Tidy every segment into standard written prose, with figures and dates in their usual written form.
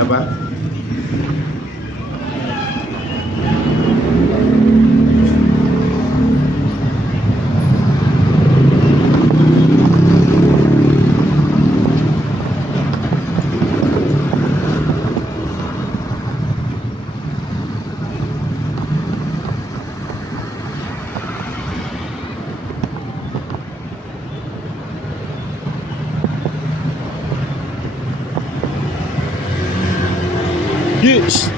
Apa? Yes.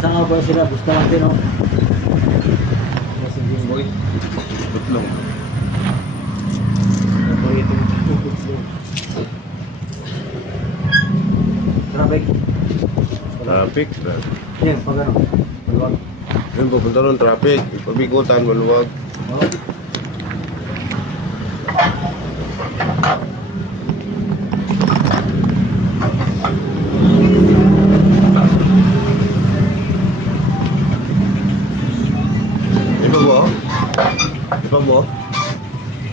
Isang nga ba sila? Gusto lang din, oh. Boy. Butlong. Traffic. Traffic. Yan, pag ano. Maluwag. Yun, pupunta ron, traffic. Pabikutan, maluwag. Oh. Iba mo? Iba mo?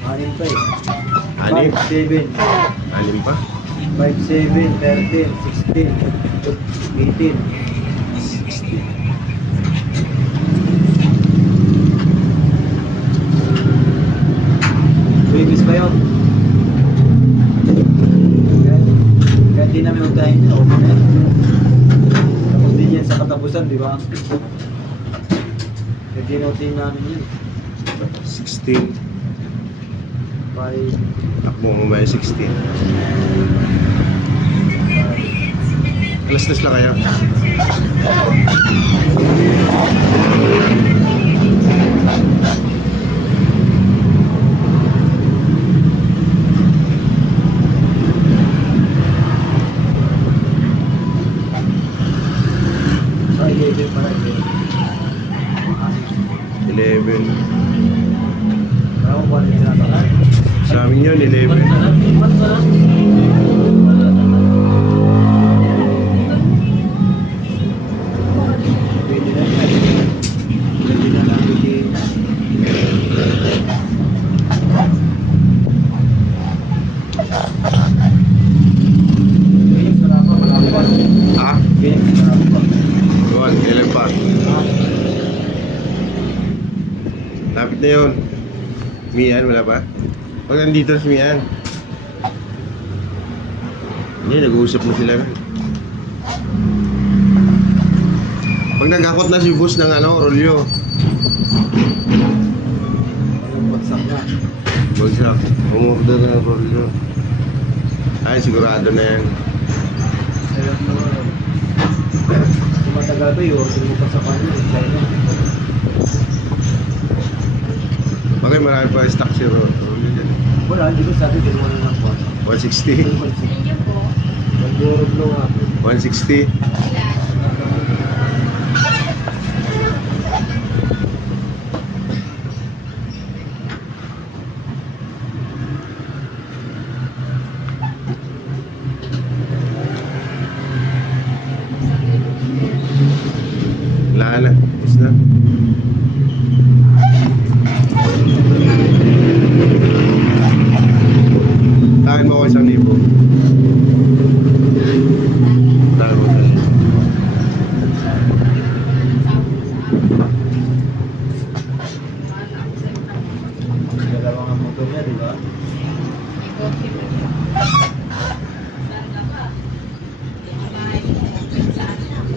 Anim pa eh. Anim? 5, 7. Anim pa? 5, 7, 13, 16, 18. 60. Babies pa yun. Kahit di namin magkain yun, okay na yun. Tapos din yan sa katapusan, di ba? Kahit dinotin namin yun. 16. 5, Takbo mo ba yung 16? Alas-las lang kayo. Ay, 11 pala, 11. Parang kung ano yung natakan. Sa amin yun, 11. Pwede na yan. Pwede na lang bigay. Phoenix, wala pa, wala pa. Ha? Phoenix, wala pa. Yun, ilan pa? Lapit na yun. Mian, wala pa? Pag nandito si Mian. Hindi, nag-uusap na sila. Pag nagkakot na si boss ng rolyo. Anong bagsak na? Bagsak. Umorder na ng rolyo. Ay, sigurado na yan. Sarap naman. Kung matagal pa, i-order mo pa sa kanya. China. Okay, marami pa stock si rolyo dyan. Wala, hindi ko sabi, din mo na ng 160. Nag-order lang ako. 160. Wala na. Tapos na. Tahan mo ako 1,000. Tahan mo 1,000. Dalawang ang motor niya, di ba?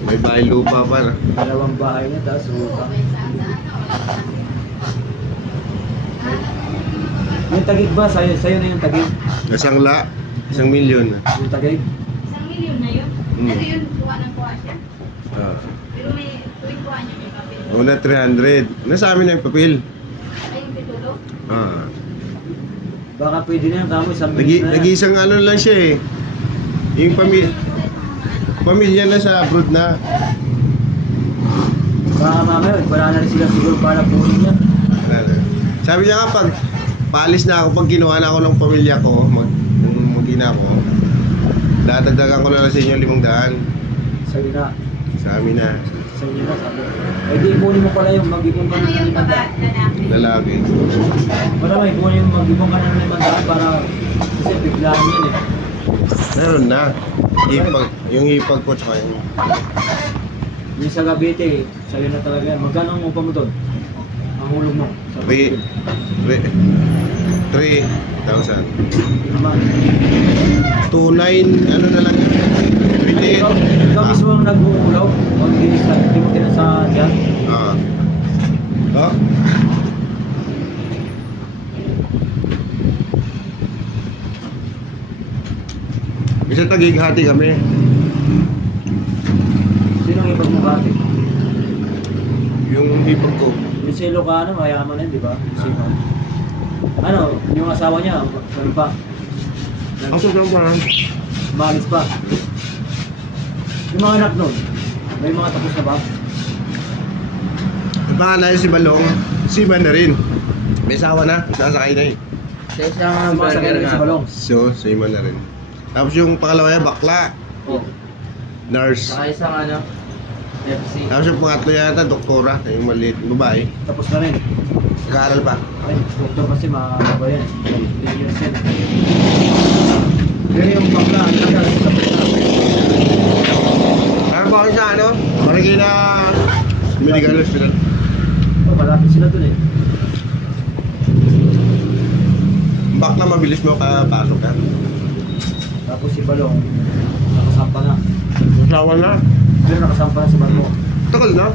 May bahay lupa pa na. Dalawang bahay niya, tapos utang. Yung tagig ba? Sa'yo na yung tagig. Nasangla. 1,000,000 na. Yung tagig. 1,000,000 na yun. Hmm. Ito yun, kuha ng kuha siya. Ah. Pero may tuwing kuha niya may papel. Una 300. Nasa amin na yung papel. Ay, yung pitulo. Ah. Baka pwede na yung kamo, isang minute na yan. Nag-iisang ano lang siya eh. Yung pamilya na sa abroad na. Baka mamaya, wala na rin sila siguro para punin niya. Wala na. Sabi niya nga pag paalis na ako, pag ginawa na ako ng pamilya ko, mag-ina ako, dadagdagan ko na lang sa inyo 500. Sabi na, Sa amin na. sa inyo na, sabi. Eh di, ipunin mo pala yung mag-ipon ka Ano na ng yung baba, 500. lalaki? Lalaki. Wala may ipunin yung mag-ipon ka na ng 500 para kasi biglaan yan eh. Meron na. Yung hipag ko tsaka yung... Yung sa Cavite, sa'yo na talaga yan. Magkano ang upa mo doon? Ang hulog mo? Sa 3,000. Naman. 2,900 ano na lang yun. Ikaw mismo ang nag-uulaw? O hindi mo kinasa dyan? Ah. Oh? Isa tagighati kami. Sino ang ibang mukati? Yung hipag ko. Yung si Ilocano, mayaman na yun, di ba? Sino? Ano, yung asawa niya, ano pa? Ako lang ba? Malis pa. Yung mga anak nun, may mga tapos na ba? Ang pangalan si Balong, si Man na rin. May asawa na, sasakay na eh. Sa isang Mga sakay na sa balong. So, si Man na rin. Tapos yung pangalawa niya, bakla, Oh, nurse. Saka isang FC. Tapos yung pangatlo yata, doktora, yung maliit, babae. tapos na rin. Nag-aaral pa. Ay, doktor kasi makakaba yan. 3 years yan. Pero yung bakla, ang tagal, tapos na. Meron ba kayo sa ano? Marikina Medical Hospital. Oh, malapit sila dun eh. Bakla mabilis mo kapasok ka. Tapos si Balong, nakasampa na. Masawa na. Pero nakasampa na sa barko. Tagal na.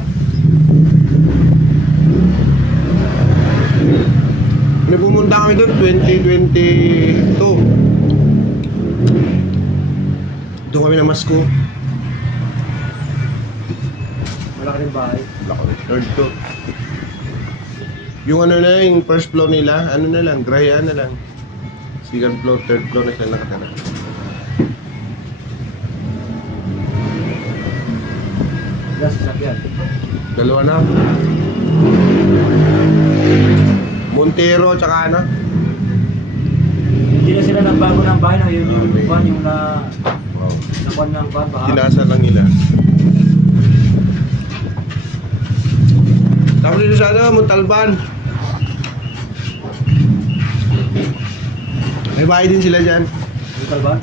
May pumunta kami doon 2022. Doon kami na Masko. Malaki rin bahay. Third floor. Yung ano na yung first floor nila, ano na lang, grahyan na lang. Second floor, third floor na sila nakatara. Wala sasakyan. Dalawa na. Montero, tsaka ano? Hindi na sila nagbago ng bahay na yun yung Okay. van, yung Wow. nakuan ng van, baka. Tinasa lang nila. Tapos dito sa ano, Montalban. May bahay din sila dyan. Hotel ba?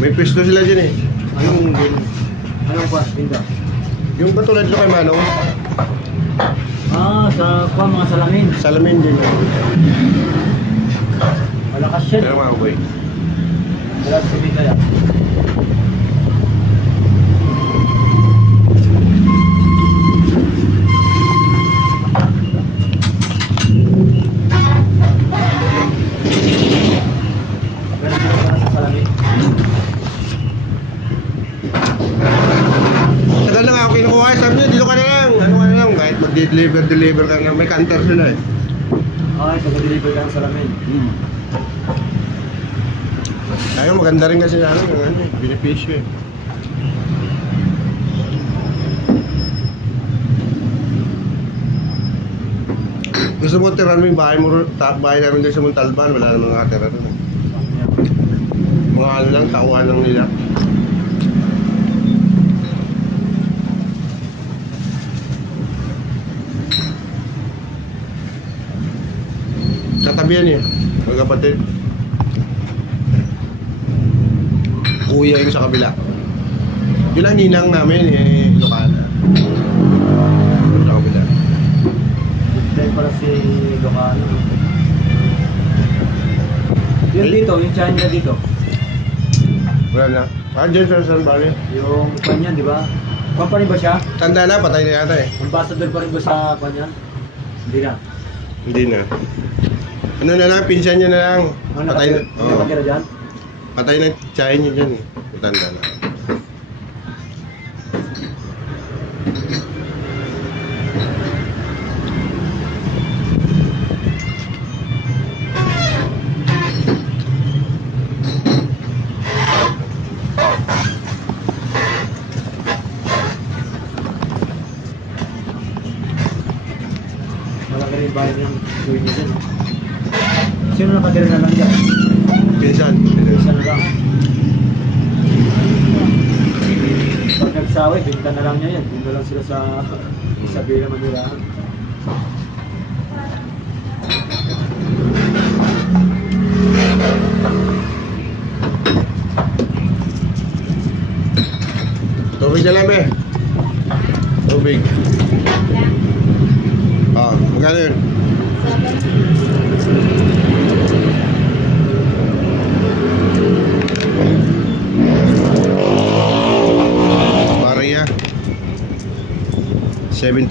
May pwesto sila dyan eh. Yung, Anong kwan? Tinda? yung patulad ko kay Manong, Ah, sa kwan, mga salamin. salamin din. Malakas yan. Pero mga boy. Wala sa sabihin kaya. Pero dito ka na sa salamin. Tagal na nga ako kinukuha. Sabi niya, dito ka na lang. Ano ka na lang. Kahit mag-deliver ka na. May canter sila eh. Ay, pag-deliver ka ng salamin. Ayun, maganda rin kasi ano, yung ano, benepisyo eh. Gusto mo tiran mo yung bahay mo, bahay namin doon sa Montalban, wala namang nakatira doon. Mga ano lang, tauhan lang nila. magkatabi yan eh. Magkapatid. Kuya yung sa kabila. Yun ang ninang namin eh, lokal. Sa kabila. Dahil pala si Lucano. Yung dito, yung China dito. Wala na. Dyan sa San Valley. Yung kanya, di ba? Company ba siya? Tanda na, patay na yata eh. Ambassador pa rin ba sa kanya? Hindi na. Hindi na. Ano na lang, pinsan niya na lang. Patay na. Oo. Nakatira dyan? Patay na tsahin niya dyan eh. Tanda na. Malaki rin bahay ng tuwid niya dyan. Sino nakatira na lang dyan? Pinsan. Isa na lang. Pag nagsaway, binta na lang niya yan. Binta lang sila sa Isabela, Manila. Tubig na lang eh. Tubig. Ah, magkano yun? 17. Maria. 17.